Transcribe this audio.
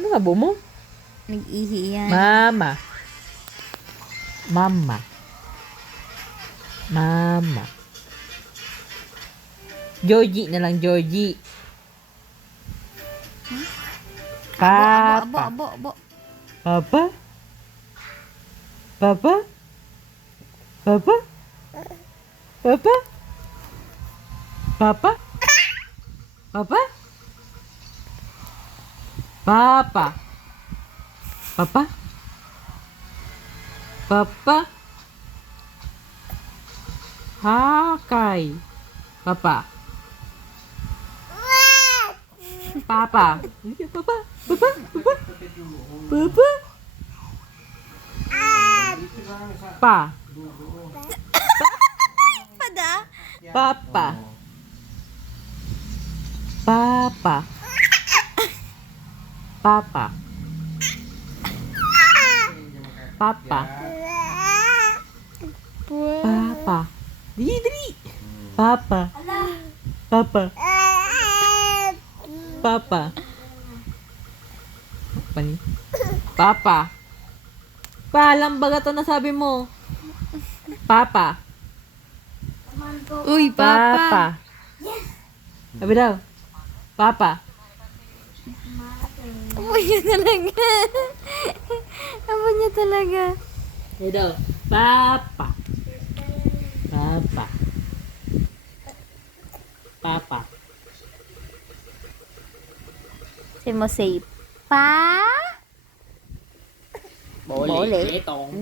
Ano nga bo mo? Nag-ihi yan. Mama. Mama. Mama. Georgie na lang, Georgie. Papa. Abo. Papa? Papa? Papa? Papa? Papa? Papa? Papa? Papa? Papa? Hakay. Papa? Papa? Papa? Papa? Papa? Papa? Pa? Pada? Papa? Papa? Papa? Papa? Papa? Dili! Papa? Papa? Papa? Pani? Papa? Palang baga to na sabi mo. Papa? Uy, Papa. Sabi daw. Papa? Abo niya talaga. Abo niya talaga. Sabi daw. Papa? Papa? Papa? Say mo say, Pa? Bole. Bole. Itong.